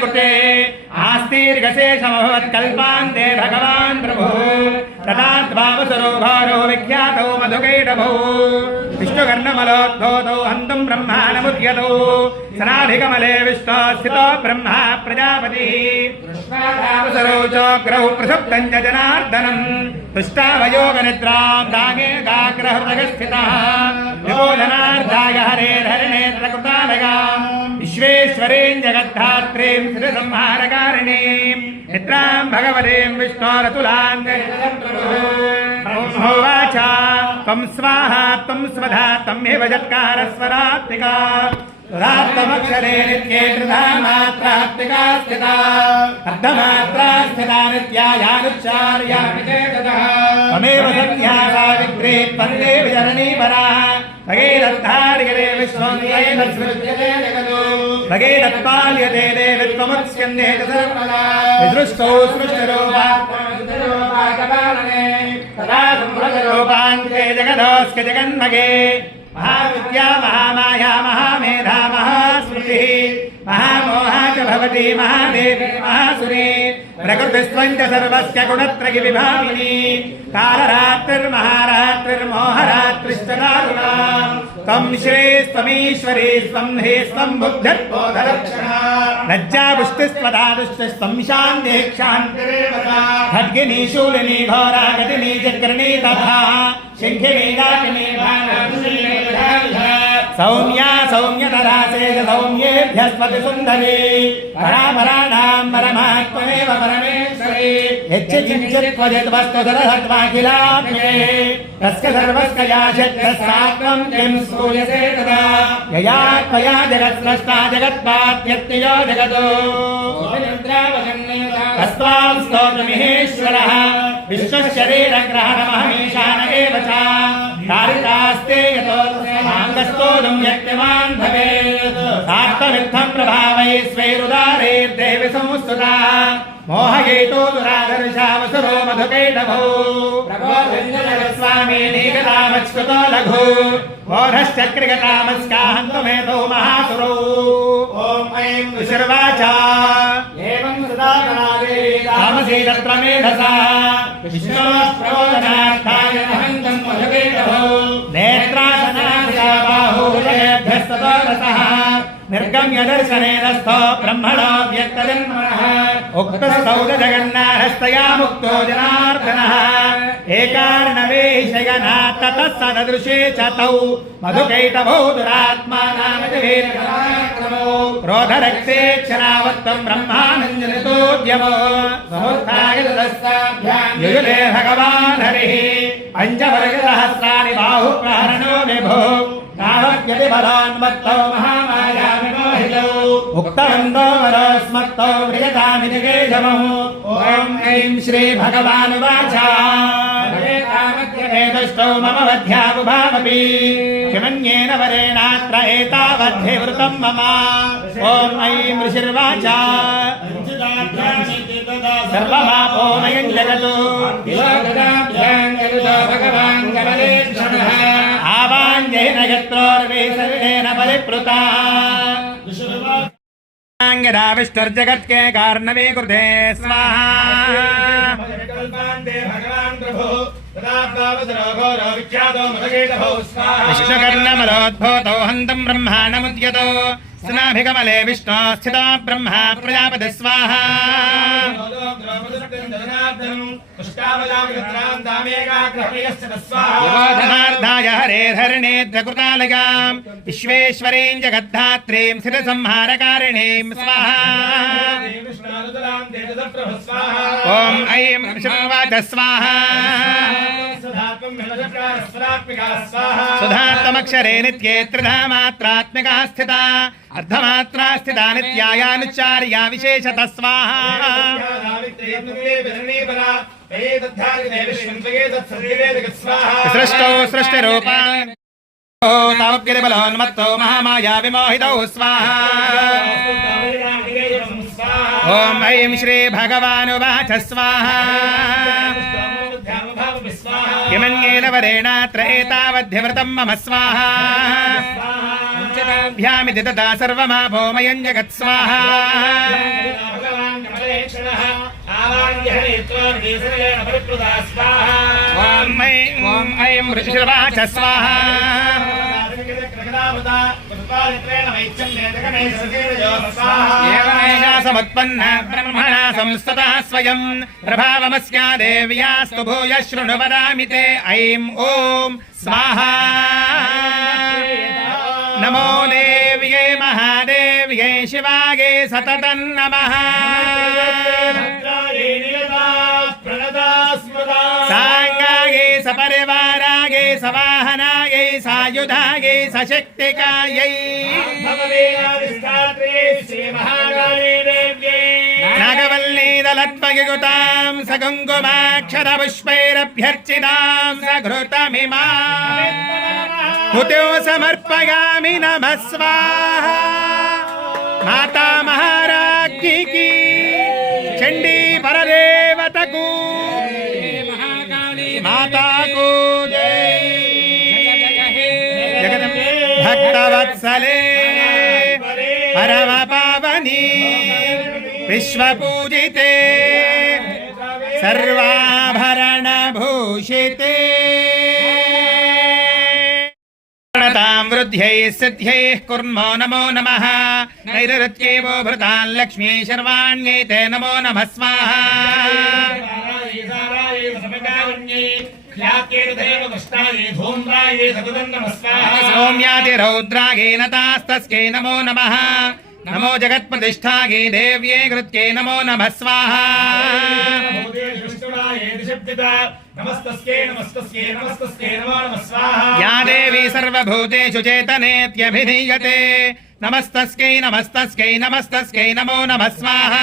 कृते आस्तीर्घशेषमभवत्कल्पान्ते भगवान् प्रभुः तदाद्भावसरो भारो विख्यातो मधुकैटभौ विष्णुकर्णमलोद्भूतौ हन्तुं ब्रह्माणमुद्यतौ सनाभिकमले विष्णो स्थितो ब्रह्मा प्रजापतिः कृष्णावसरो चोग्रौ प्रसुप्तं च जनार्दनम् पृष्ठावयोगनिद्रां दागेकाग्रहृदयस्थितः विभोजनार्दाय हरेर्हरिणेत्रकृतालयाम् विश्वेश्वरीं जगद्धात्रीं श्रीसंहारकारिणीं निद्रां भगवतीं विष्णोरतुलां ब्रह्मोवाच त्वं स्वाहा त्वं स्वधा त्वमेव जत्कारस्वरात्मिका तदात्मक्षरे नित्ये त्रिधा मात्रात्मिका स्थिता अर्धमात्रा स्थिता नित्यायानुच्चार्या त्वमेव सत्या सावित्री त्वन्देव जननी परा भगेदत्तार्यते विश्वं सृज्यते जगतो भगेदत्पाल्यते देवी त्वमुत्स्यन्ते च सर्वदा विदृष्टौ सृष्टिरूपाकपालने तदा संभ्रजरूपान्ते जगदोऽस्क जगन्मगे महाविद्या महामाया महामेधा महास्मृतिः महामोहा च भवति महादेवी महासुरी प्रकृतिस्त्वं च सर्वस्य गुणत्रयी विभाविनी कालरात्रिर्महारात्रिर्मोहरात्रिश्च दारुणा त्वं श्रीस्त्वमीश्वरी स्वं हि स्वं बुद्धिर्बोधलक्षणा लज्जा पुष्टिस्त्वदादुष्टिस्त्वं शान्तिः क्षान्तिरेवता खड्गिनी शूलिनी घोरा गतिनी चक्रिणी तथा शिङ्खिनी दाकिनी सौम्या सौम्यतरा शेष सौम्येभ्यस्पति सुन्दरी परापराणां परमात्ममेव परमेश्वरी यच्चिञ्चित्वजित्वस्तुधरसत्त्वाखिलात्मे तस्य सर्वस्य याशक्तस्तात्मं किं स्तूयसे तदा यया त्वया जगत्स्रष्टा जगत्पात्यत्ययो जगतो तस्त्वां स्तोत्रमिहेश्वरः विश्वशरीरग्रहणमहमीशान एव च कारितास्ते यतो माङ्गस्तोदं यज्ञवान् भवेत् सात्त्वमित्थं प्रभावैः स्वैरुदारैर्देवि संस्तुता मोहयेतो दुरादर्शावसुरो मधुकैटभौ प्रबोधञ्जनस्वामी नीगतामच्युतो लघु बोधश्चक्रिगतामस्काहन्तुमेतो महासुरौ ॐ ऐं ऋषिर्वाच एवं सदागणादेवी तामसी तत्र मेधसा विष्णोः प्रबोधनार्थाय हन्तं मधुकैटभौ नेत्रासनाया बाहुभ्यस्ततो रसः निर्गम्य दर्शनेन स्थो ब्रह्मणो व्यक्तजन्मनः उक्तस्थौ जगन्नाथस्तया मुक्तो जनार्दनः एकार्णवेशयना ततः सदृशे च तौ मधुकैटभौ दुरात्मा नाम वीरपराक्रमो क्रोधरक्ते क्षणावत्तं ब्रह्मानञ्जनितोद्यमो समुत्थाय तदस्ताभ्यां युयुले भगवान् हरिः पञ्चवर्गसहस्राणि बाहुप्रहरणो विभो तावद्यति बलान्मत्तौ महामाया विमोहितौ उक्तवन्तो वरोस्मत्तौ व्रियतामिति केशमौ ॐ ऐं श्रीभगवानुवाच एतष्टौ मम वध्याबुभावपि किमन्येन वरेणात्र एतावद्धिवृतं मम ॐ ऐं ऋषिर्वाच सर्वपापोमयं जगतो भगवान् कमलेक्षणः आवाञ्जेन यत्रोर्वेसर्वेण परिप्लुता विष्णुर्जगत्के कार्णवे कृते स्वाहा विष्णुकर्णमलोद्भूतौ हन्तं ब्रह्माणमुद्यतो स्नाभिकमले विष्णो स्थितो ब्रह्मा प्रजापति स्वाहा विबोधनार्धाय हरेर्हरिणेत्रकृतालयां विश्वेश्वरीं जगद्धात्रीं स्थितसंहारकारिणीं स्वाहा ॐ ऐं ऋषिर्वाच स्वाहा सुधात्मक्षरे नित्ये त्रिधा मात्रात्मिका स्थिता अर्धमात्रा स्थिता नित्यायानुच्चार्या विशेषतः स्वाहा सृष्टौ सृष्टिरूपा तावद्गिरिबलोन्मत्तो महामाया विमोहितौ स्वाहा ॐ ऐं श्रीभगवानुवाच स्वाहा किमन्येन वरेणात्र एतावद्धिवृतं मम स्वाहा भ्यामिति तथा सर्वमाभोमयं जगत् स्वाहा ॐ ऐं ऋषिर्वाच स्वाहा एवमेषा समुत्पन्ना ब्रह्मणा संस्तता स्वयं प्रभावमस्या देव्यास्तु भूयः शृणु वदामि ते ऐं ॐ स्वाहा नमो देव्ये महादेव्ये शिवागे सततं नमः सांगागे सपरिवारागे सवाहनागे सायुधागे सशक्तिकायै नागवल्लीदलत्वयुतां सकुङ्कुमाक्षरपुष्पैरभ्यर्चितां सघृतमिमां हुतो समर्पयामि नमः स्वाहा माता महाराज्ञी की चंडी परदेवता को माता को जय जगदम्बे भक्तवत्सले परम पावनी विश्वपूजिते सर्वाभरण भूषिते तां वृद्ध्यै सिद्ध्यै कुर्मो नमो नमः नैरृत्येवो भृतां लक्ष्मी शर्वाण्यै ते नमो नमः स्वाहा सौम्यातिरौद्रागे नतास्तस्यै नमो नमः नमो जगत्प्रतिष्ठागे देव्ये कृत्यै नमो नमः स्वाहा या देवी सर्वभूतेषु चेतनेत्यभिधीयते नमस्तस्यै नमस्तस्यै नमस्तस्यै नमो नमः स्वाहा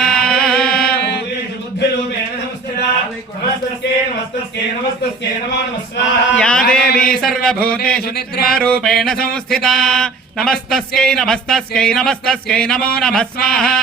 या देवी सर्वभूतेषु निद्रारूपेण संस्थिता नमस्तस्यै नमस्तस्यै नमस्तस्यै नमो नमः स्वाहा